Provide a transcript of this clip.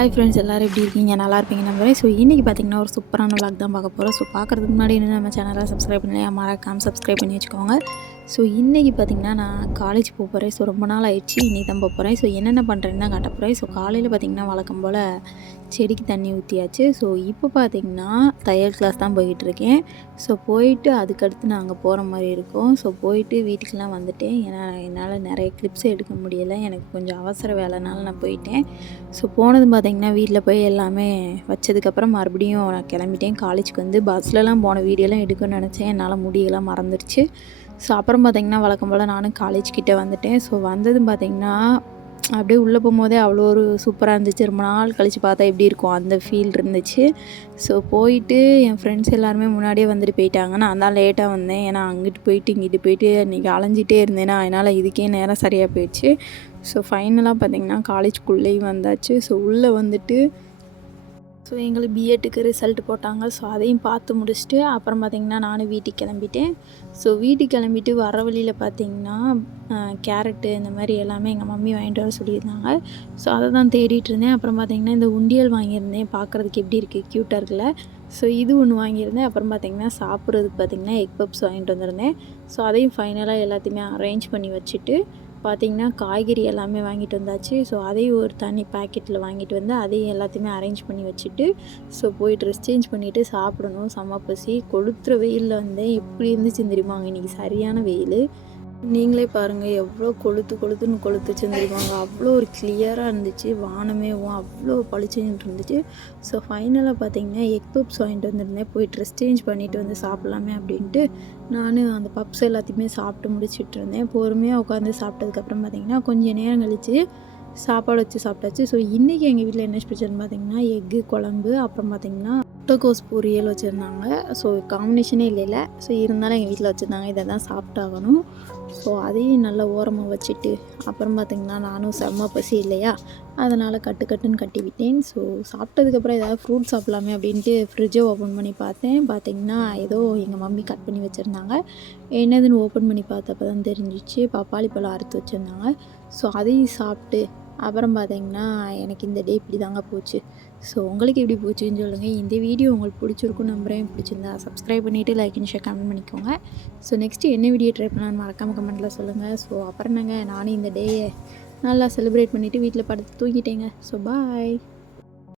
Hi friends, எல்லோரும் எப்படி இருக்கீங்க? நல்லா இருப்பீங்க நம்புறேன். ஸோ இன்றைக்கி பார்த்திங்கன்னா ஒரு சூப்பரான விளாக் தான் பார்க்க போகிறோம். ஸோ பார்க்குறதுக்கு முன்னாடி இன்னும் நம்ம சேனலை சப்ஸ்கிரைப் பண்ணலையா, மறக்காம சப்ஸ்கிரைப் பண்ணி வச்சுக்கோங்க. ஸோ இன்றைக்கி பார்த்திங்கன்னா நான் காலேஜ் போக போகிறேன். ஸோ ரொம்ப நாள் ஆயிடுச்சு, இன்றைக்கி தான் போக போகிறேன். ஸோ என்னென்ன பண்ணுறேன்னு தான் காட்ட போகிறேன். ஸோ காலையில் பார்த்திங்கன்னா வழக்கம் போல் செடிக்கு தண்ணி ஊற்றியாச்சு. ஸோ இப்போ பார்த்திங்கன்னா தையல் கிளாஸ் தான் போய்கிட்டுருக்கேன். ஸோ போயிட்டு அதுக்கடுத்து நான் அங்கே போகிற மாதிரி இருக்கும். ஸோ போயிட்டு வீட்டுக்கெலாம் வந்துட்டேன். ஏன்னா என்னால் நிறைய கிளிப்ஸ் எடுக்க முடியலை, எனக்கு கொஞ்சம் அவசர வேலைனால நான் போயிட்டேன். ஸோ போனது பார்த்திங்கன்னா வீட்டில் போய் எல்லாமே வச்சதுக்கப்புறம் மறுபடியும் நான் கிளம்பிட்டேன். காலேஜுக்கு வந்து பஸ்லலாம் போன வீடியோலாம் எடுக்கணும்னு நினச்சேன், என்னால் முடியெல்லாம் மறந்துடுச்சு. ஸோ அப்புறம் பார்த்திங்கன்னா வழக்கம் போல் நானும் காலேஜ் கிட்டே வந்துட்டேன். ஸோ வந்ததும் பார்த்திங்கன்னா அப்படியே உள்ளே போகும்போதே அவ்வளோ ஒரு சூப்பராக இருந்துச்சு. ரொம்ப நாள் கழித்து பார்த்தா எப்படி இருக்கும் அந்த ஃபீல் இருந்துச்சு. ஸோ போயிட்டு என் ஃப்ரெண்ட்ஸ் எல்லாருமே முன்னாடியே வந்துட்டு போயிட்டாங்க. நான் தான் லேட்டாக வந்தேன். ஏன்னா அங்கிட்டு போயிட்டு இங்கிட்டு போயிட்டு இன்றைக்கி அலைஞ்சிட்டே இருந்தேன்னா அதனால் இதுக்கே நேரம் சரியாக போயிடுச்சு. ஸோ ஃபைனலாக பார்த்திங்கன்னா காலேஜ்குள்ளேயும் வந்தாச்சு. ஸோ உள்ளே வந்துட்டு எங்களுக்கு பிஎட்டுக்கு ரிசல்ட் போட்டாங்க. ஸோ அதையும் பார்த்து முடிச்சுட்டு அப்புறம் பார்த்திங்கன்னா நானும் வீட்டுக்கு கிளம்பிட்டேன். ஸோ வீட்டுக்கு கிளம்பிட்டு வர வழியில் பார்த்திங்கன்னா கேரட்டு இந்த மாதிரி எல்லாமே எங்கள் மம்மி வாங்கிட்டு வர சொல்லியிருந்தாங்க. ஸோ அதை தான் தேடிட்டு இருந்தேன். அப்புறம் பார்த்திங்கன்னா இந்த உண்டியல் வாங்கியிருந்தேன், பார்க்குறதுக்கு எப்படி இருக்குது, க்யூட்டாக இருக்குல்ல. ஸோ இது ஒன்று வாங்கியிருந்தேன். அப்புறம் பார்த்திங்கன்னா சாப்பிட்றதுக்கு பார்த்திங்கன்னா எக் பப்ஸ் வாங்கிட்டு வந்திருந்தேன். ஸோ அதையும் ஃபைனலாக எல்லாத்தையுமே அரேஞ்ச் பண்ணி வச்சுட்டு பார்த்திங்கன்னா காய்கறி எல்லாமே வாங்கிட்டு வந்தாச்சு. ஸோ அதையும் ஒரு தனி பேக்கெட்டில் வாங்கிட்டு வந்து அதையும் எல்லாத்தையுமே அரேஞ்ச் பண்ணி வச்சுட்டு ஸோ போய் ட்ரெஸ் சேஞ்ச் பண்ணிவிட்டு சாப்பிடணும். செம்ம பசி, கொளுத்துற வெயிலில் வந்தேன். எப்படி இருந்துச்சு தெரியுமாங்க, இன்றைக்கி சரியான வெயில். நீங்களே பாருங்கள் எவ்வளோ கொளுத்துன்னு கொளுத்துச்சுன்னு தெரியுமாங்க. அவ்வளோ ஒரு கிளியராக இருந்துச்சு, வானமே அவ்வளோ பளிச்சுன்னு இருந்துச்சு. ஸோ ஃபைனலாக பார்த்திங்கன்னா எக் பப்ஸ் வாங்கிட்டு வந்திருந்தேன். போய் ட்ரெஸ் சேஞ்ச் பண்ணிவிட்டு வந்து சாப்பிட்லாமே அப்படின்ட்டு நான் அந்த பப்ஸ் எல்லாத்தையுமே சாப்பிட்டு முடிச்சுட்டு இருந்தேன். பொறுமையாக உட்காந்து சாப்பிட்டதுக்கப்புறம் பார்த்திங்கன்னா கொஞ்சம் நேரம் கழித்து சாப்பாடு வச்சு சாப்பிட்டாச்சு. ஸோ இன்றைக்கி எங்கள் வீட்டில் என்ன ஸ்பெஷல்னு பார்த்திங்கன்னா எக்கு குழம்பு, அப்புறம் பார்த்திங்கன்னா முட்டைக்கோஸ் பொரியல் வச்சுருந்தாங்க. ஸோ காம்பினேஷனே இல்லைல்ல. ஸோ இருந்தாலும் எங்கள் வீட்டில் வச்சுருந்தாங்க, இதை தான் சாப்பிட்டாகணும். ஸோ அதையும் நல்லா ஓரமாக வச்சுட்டு அப்புறம் பார்த்திங்கன்னா நானும் செம்ம பசி இல்லையா, அதனால் கட்டுன்னு கட்டி விட்டேன். ஸோ சாப்பிட்டதுக்கப்புறம் ஏதாவது ஃப்ரூட் சாப்பிட்லாமே அப்படின்ட்டு ஃப்ரிட்ஜை ஓப்பன் பண்ணி பார்த்தேன். பார்த்திங்கன்னா ஏதோ எங்கள் மம்மி கட் பண்ணி வச்சுருந்தாங்க. என்னதுன்னு ஓப்பன் பண்ணி பார்த்தப்போ தான் தெரிஞ்சிச்சு, பப்பாளி பழம் அறுத்து வச்சுருந்தாங்க. ஸோ அதையும் சாப்பிட்டு அப்புறம் பார்த்திங்கன்னா எனக்கு இந்த டே இப்படி தாங்க போச்சு. ஸோ உங்களுக்கு எப்படி போச்சுன்னு சொல்லுங்கள். இந்த வீடியோ உங்களுக்கு பிடிச்சிருக்குன்னு நம்புகிறேன். பிடிச்சிருந்தா சப்ஸ்கிரைப் பண்ணிவிட்டு லைக் அண்ட் ஷேர் கமெண்ட் பண்ணிக்கோங்க. ஸோ நெக்ஸ்ட்டு என்ன வீடியோ ட்ரை பண்ணலான்னு மறக்காமல் கமெண்ட்டில் சொல்லுங்கள். ஸோ அப்புறம் நாங்கள் நானும் இந்த டேயை நல்லா செலிப்ரேட் பண்ணிவிட்டு வீட்டில் படுத்து தூங்கிட்டேங்க. So bye.